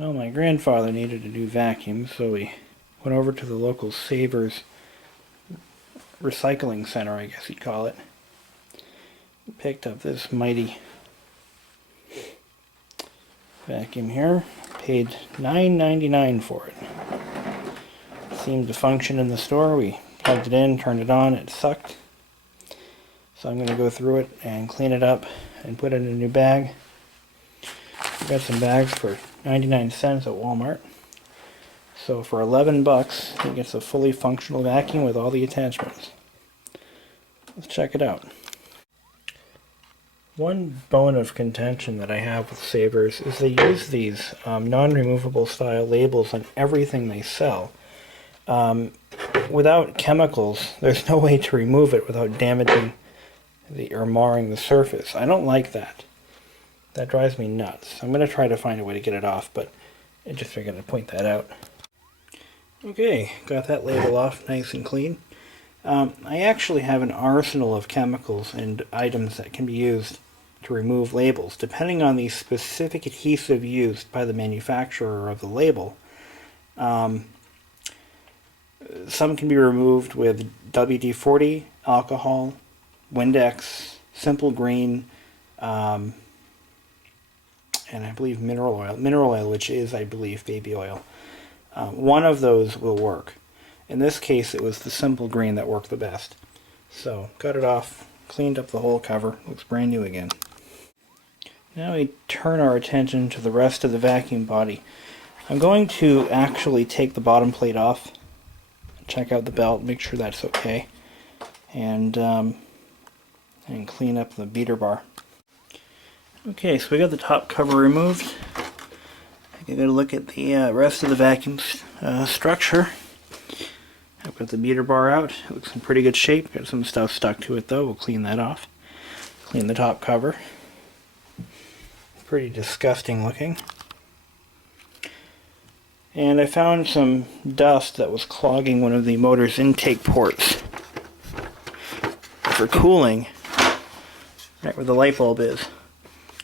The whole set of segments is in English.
Well, my grandfather needed a new vacuum, so we went over to the local Savers recycling center, I guess you'd call it. Picked up this mighty vacuum here. Paid $9.99 for it. Seemed to function in the store. We plugged it in, turned it on, it sucked. So I'm going to go through it and clean it up and put it in a new bag. Got some bags for 99 cents at Walmart. So for 11 bucks, it gets a fully functional vacuum with all the attachments. Let's check it out. One bone of contention that I have with Savers is they use these non-removable style labels on everything they sell. Without chemicals, there's no way to remove it without damaging or marring the surface. I don't like that. That drives me nuts. I'm going to try to find a way to get it off, but I just figured I'd point that out. Okay, got that label off nice and clean. I actually have an arsenal of chemicals and items that can be used to remove labels, depending on the specific adhesive used by the manufacturer of the label. Some can be removed with WD-40, alcohol, Windex, Simple Green, and I believe mineral oil, which is, I believe, baby oil. One of those will work. In this case, it was the Simple Green that worked the best. So, cut it off, cleaned up the whole cover, looks brand new again. Now we turn our attention to the rest of the vacuum body. I'm going to actually take the bottom plate off, check out the belt, make sure that's okay, and clean up the beater bar. Okay, so we got the top cover removed. I can go look at the rest of the vacuum structure. I've got the beater bar out. It looks in pretty good shape. Got some stuff stuck to it though. We'll clean that off. Clean the top cover. Pretty disgusting looking. And I found some dust that was clogging one of the motor's intake ports for cooling, right where the light bulb is.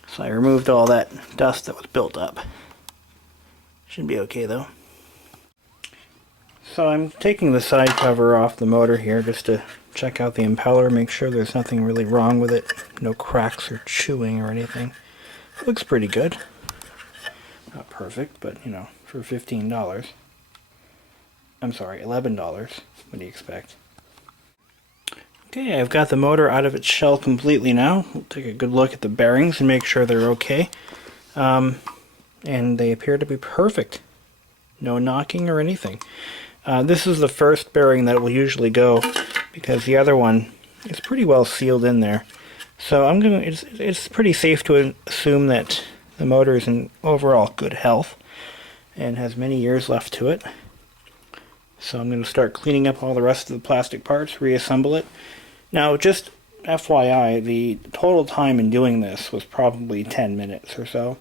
So I removed all that dust that was built up. Should be okay though. So I'm taking the side cover off the motor here just to check out the impeller, make sure there's nothing really wrong with it. No cracks or chewing or anything. It looks pretty good. Not perfect, but you know, for $15. I'm sorry, $11. What do you expect? Okay, I've got the motor out of its shell completely now. We'll take a good look at the bearings and make sure they're okay. And they appear to be perfect. No knocking or anything. This is the first bearing that will usually go because the other one is pretty well sealed in there. So it's pretty safe to assume that the motor is in overall good health and has many years left to it. So I'm going to start cleaning up all the rest of the plastic parts, reassemble it. Now, just FYI, the total time in doing this was probably 10 minutes or so.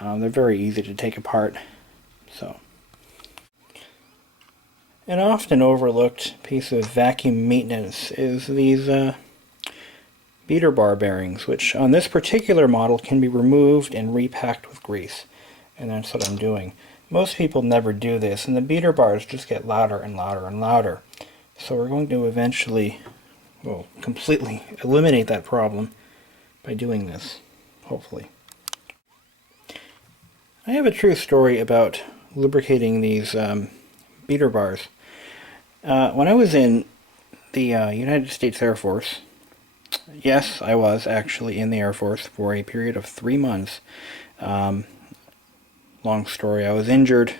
They're very easy to take apart. So, an often overlooked piece of vacuum maintenance is these beater bar bearings, which on this particular model can be removed and repacked with grease. And that's what I'm doing. Most people never do this, and the beater bars just get louder and louder and louder. So we're going to eventually, well, completely eliminate that problem by doing this, hopefully. I have a true story about lubricating these beater bars. When I was in the United States Air Force, yes, I was actually in the Air Force for a period of 3 months. Long story, I was injured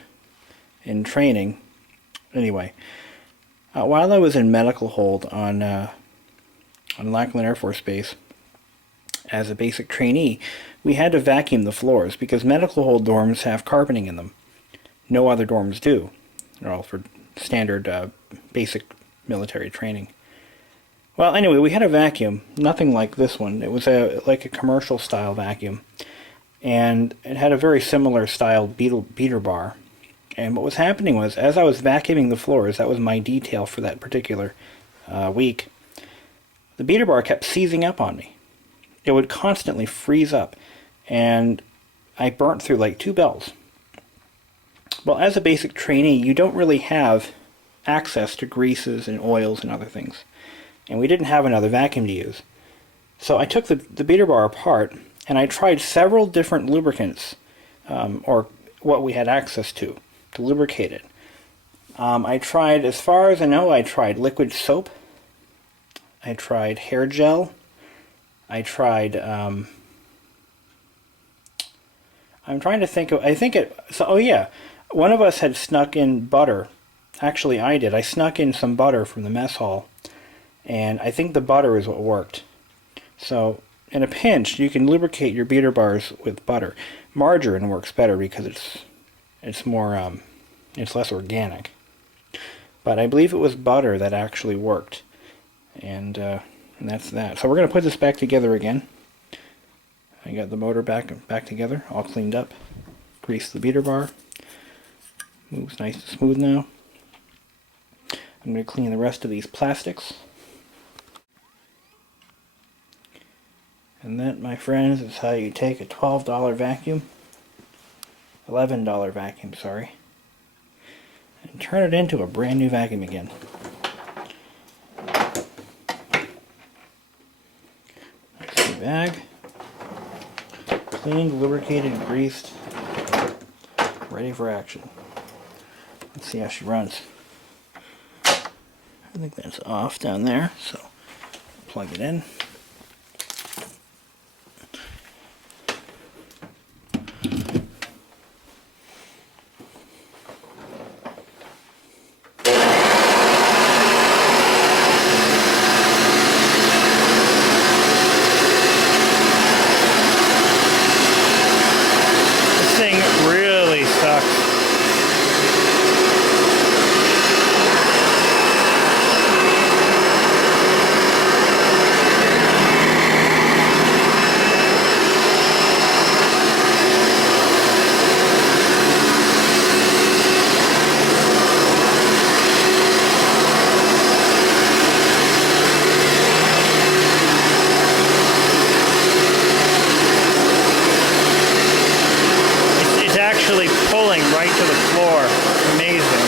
in training. Anyway, while I was in medical hold on Lackland Air Force Base as a basic trainee, we had to vacuum the floors because medical hold dorms have carpeting in them. No other dorms do. They're all for standard basic military training. Well, anyway, we had a vacuum, nothing like this one. It was like a commercial style vacuum. And it had a very similar style beater bar. And what was happening was, as I was vacuuming the floors, that was my detail for that particular week, the beater bar kept seizing up on me. It would constantly freeze up, and I burnt through like 2 belts. Well, as a basic trainee, you don't really have access to greases and oils and other things. And we didn't have another vacuum to use. So I took the beater bar apart, and I tried several different lubricants, or what we had access to lubricate it. I tried, as far as I know, I tried liquid soap. I tried hair gel. I tried, I'm trying to think of, oh yeah, one of us had snuck in butter. Actually, I did. I snuck in some butter from the mess hall, and I think the butter is what worked. So, in a pinch, you can lubricate your beater bars with butter. Margarine works better because it's more, it's less organic. But I believe it was butter that actually worked. And that's that. So we're going to put this back together again. I got the motor back together, all cleaned up. Grease the beater bar. Moves nice and smooth now. I'm going to clean the rest of these plastics. And that, my friends, is how you take a $12 vacuum, $11 vacuum, sorry, and turn it into a brand new vacuum again. Nice new bag. Cleaned, lubricated, greased, ready for action. Let's see how she runs. I think that's off down there, so plug it in. This thing really sucks. Actually pulling right to the floor. Amazing.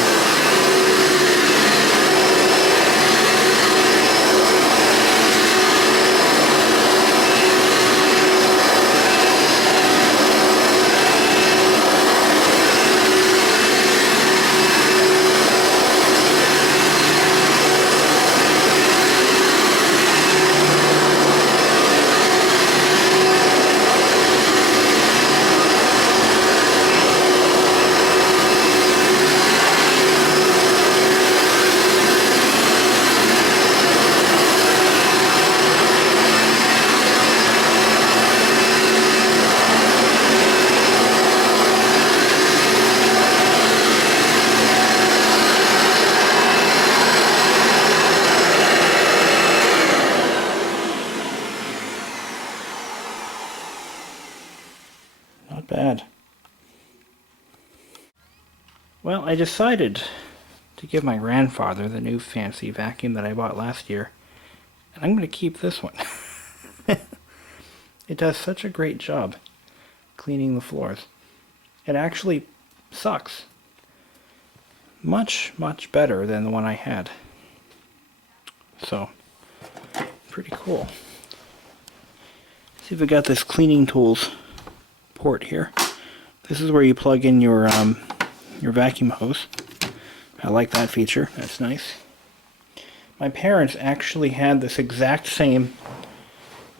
Not bad. Well, I decided to give my grandfather the new fancy vacuum that I bought last year, and I'm going to keep this one. It does such a great job cleaning the floors. It actually sucks. Much, much better than the one I had. So, pretty cool. See if we got this cleaning tools port here. This is where you plug in your vacuum hose. I like that feature. That's nice. My parents actually had this exact same,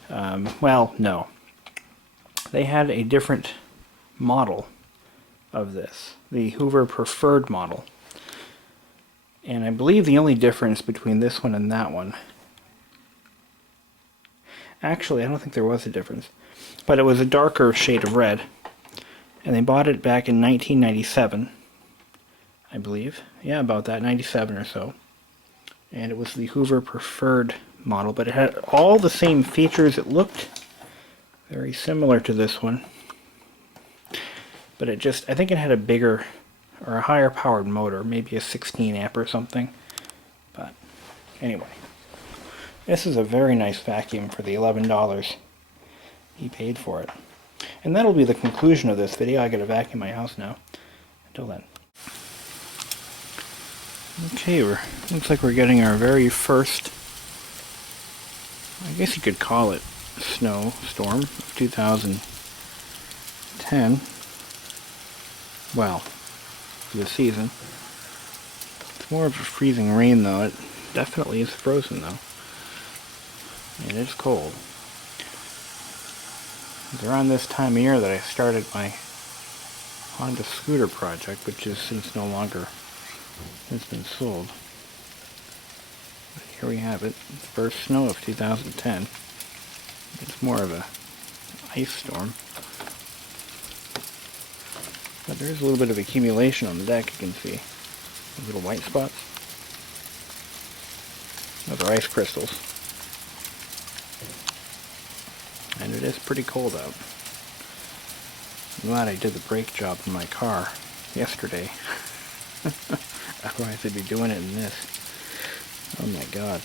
well, no. They had a different model of this, the Hoover Preferred model. And I believe the only difference between this one and that one, actually I don't think there was a difference, but it was a darker shade of red. And they bought it back in 1997, I believe. Yeah, about that, 97 or so. And it was the Hoover Preferred model, but it had all the same features. It looked very similar to this one. But it just, I think it had a bigger or a higher powered motor, maybe a 16 amp or something. But anyway, this is a very nice vacuum for the $11 he paid for it. And that'll be the conclusion of this video. I gotta vacuum my house now. Until then. Okay, looks like we're getting our very first, I guess you could call it, snowstorm of 2010. Well, for the season. It's more of a freezing rain though. It definitely is frozen though. It is cold. It's around this time of year that I started my Honda scooter project, which is since no longer has been sold. But here we have it. It's first snow of 2010. It's more of a ice storm. But there is a little bit of accumulation on the deck, you can see. Little white spots. Those are ice crystals. And it is pretty cold out. I'm glad I did the brake job in my car yesterday. Otherwise I'd be doing it in this. Oh my god.